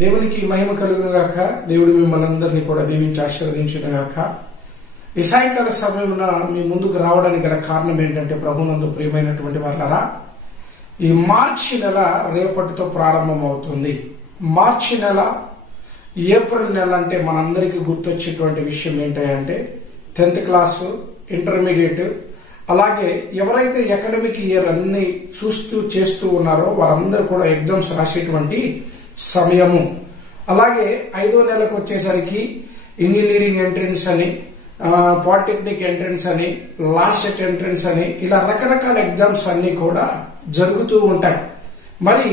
దేవునికి మహిమ కలుగును గాక. దేవుడు మిమ్మల్ని అందరినీ కూడా దీవించి ఆశీర్వదించును గాక. ఈ సాయంకాల సమయమున మీ ముందుకు రావడానికి గల కారణం ఏంటంటే, ప్రభునందు ప్రియమైనటువంటి వాళ్ళరా, ఈ మార్చి నెల రేపటితో ప్రారంభం అవుతుంది. మార్చి నెల, ఏప్రిల్ నెల అంటే మనందరికీ గుర్తొచ్చేటువంటి విషయం ఏంటంటే 10th క్లాసు, ఇంటర్మీడియట్, అలాగే ఎవరైతే అకాడమిక్ ఇయర్ అన్ని చేస్తూ ఉన్నారో వారందరూ కూడా ఎగ్జామ్స్ రాసేటువంటి సమయము. అలాగే 5వ నెలకు వచ్చేసరికి ఇంజనీరింగ్ ఎంట్రన్స్ అని, పాలిటెక్నిక్ ఎంట్రన్స్ అని, లాస్ట్ ఎంట్రన్స్ అని, ఇలా రకరకాల ఎగ్జామ్స్ అన్ని కూడా జరుగుతూ ఉంటాయి. మరి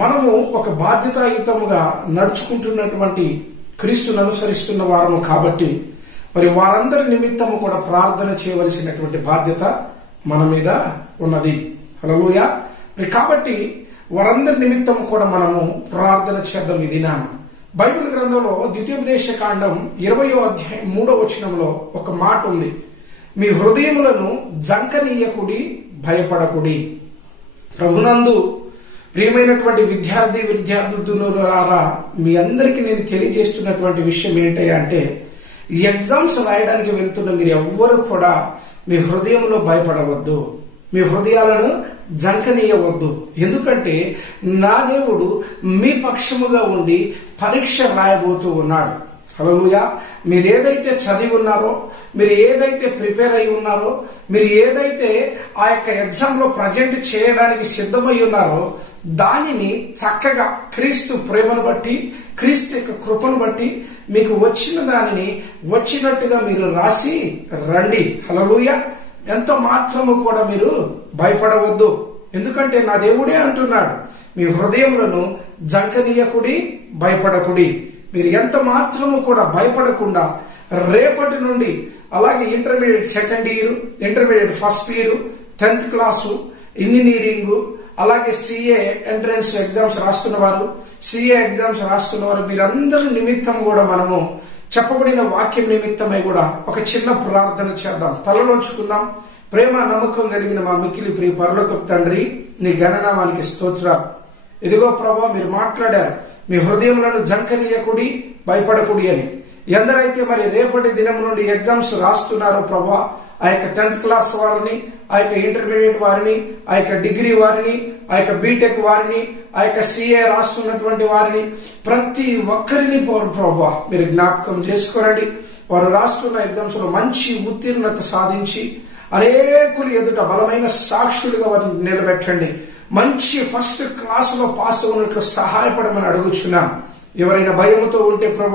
మనము ఒక బాధ్యతాయుతముగా నడుచుకుంటున్నటువంటి క్రీస్తును అనుసరిస్తున్న వారము కాబట్టి మరి వారందరి నిమిత్తము కూడా ప్రార్థన చేయవలసినటువంటి బాధ్యత మన మీద ఉన్నది. హల్లెలూయా. మరి కాబట్టి వారందరి నిమిత్తము కూడా మనము ప్రార్థన చేద్దాం. ఈ దినాన్ని బైబిల్ గ్రంథంలో ద్వితీయోపదేశ కాండం 20వ అధ్యాయం 3వ వచనంలో ఒక మాట ఉంది. మీ హృదయములను జంకనీయకుడి, భయపడకుడి. ప్రభునందు ప్రియమైనటువంటి విద్యార్థులారా, మీ అందరికీ నేను తెలియజేస్తున్నటువంటి విషయం ఏంటంటే, ఈ ఎగ్జామ్స్ రాయడానికి వెళ్తున్న మీరు ఎవ్వరు కూడా మీ హృదయంలో భయపడవద్దు, మీ హృదయాలను జంకనీయవద్దు. ఎందుకంటే నా దేవుడు మీ పక్షముగా ఉండి పరీక్ష రాయబోతూ ఉన్నాడు. హల్లెలూయా. మీరు ఏదైతే చదివి ఉన్నారో, మీరు ఏదైతే ప్రిపేర్ అయి ఉన్నారో, మీరు ఏదైతే ఆ యొక్క ఎగ్జామ్ లో ప్రజెంట్ చేయడానికి సిద్ధమై ఉన్నారో దానిని చక్కగా క్రీస్తు ప్రేమను బట్టి, క్రీస్తు యొక్క కృపను బట్టి మీకు వచ్చిన దానిని వచ్చినట్టుగా మీరు రాసి రండి. హల్లెలూయా. ఎంత మాత్రము కూడా మీరు భయపడవద్దు. ఎందుకంటే నా దేవుడే అంటున్నాడు, మీ హృదయములను జంకనీయకుడి, భయపడకుడి. మీరు ఎంత మాత్రము కూడా భయపడకుండా రేపటి నుండి, అలాగే intermediate second year, intermediate first year, 10th class, engineering, అలాగే సిఏ ఎంట్రన్స్ ఎగ్జామ్స్ రాస్తున్నవారు, సిఏ ఎగ్జామ్స్ రాస్తున్నవారు, మీరందరి నిమిత్తం కూడా మనము చెప్పబడిన వాక్యం నిమిత్తమై కూడా ఒక చిన్న ప్రార్థన చేద్దాం. తలలోంచుకుందాం. ప్రేమ నమ్మకం కలిగిన మా మిక్కిలి ప్రియ పరలోకపు తండ్రి, నీ ఘననామానికి స్తోత్రాలు. ఇదిగో ప్రభా, మీరు మాట్లాడారు, మీ హృదయములను జంకనీయకుడి, భయపడకుడి అని. ఎందరైతే మరి రేపటి దినం నుండి ఎగ్జామ్స్ రాస్తున్నారో ప్రభా, ఆ యొక్క 10th క్లాస్ వారిని, ఆ యొక్క ఇంటర్మీడియట్ వారిని, ఆ యొక్క డిగ్రీ వారిని, ఆ యొక్క బీటెక్ వారిని, ఆ యొక్క సిఏ రాస్తున్నటువంటి వారిని, ప్రతి ఒక్కరిని ప్రభా మీరు జ్ఞాపకం చేసుకోరండి. వారు రాస్తున్న ఎగ్జామ్స్ లో మంచి ఉత్తీర్ణత సాధించి అనేకులు ఎదుట బలమైన సాక్షులుగా వారిని నిలబెట్టండి. మంచి ఫస్ట్ క్లాస్ లో పాస్ అవునట్లు సహాయపడమని అడుగుచున్నాం. ఎవరైనా భయముతో ఉంటే ప్రభు